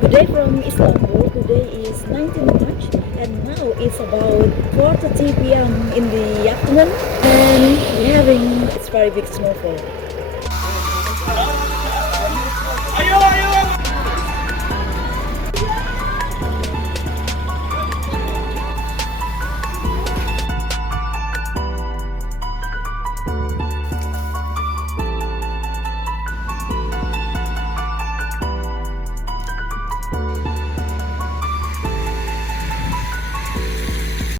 Good day from Istanbul. Today is 19th March and now it's about 4:30 p.m. in the afternoon and we're having it's very big snowfall. Ayo, ayo.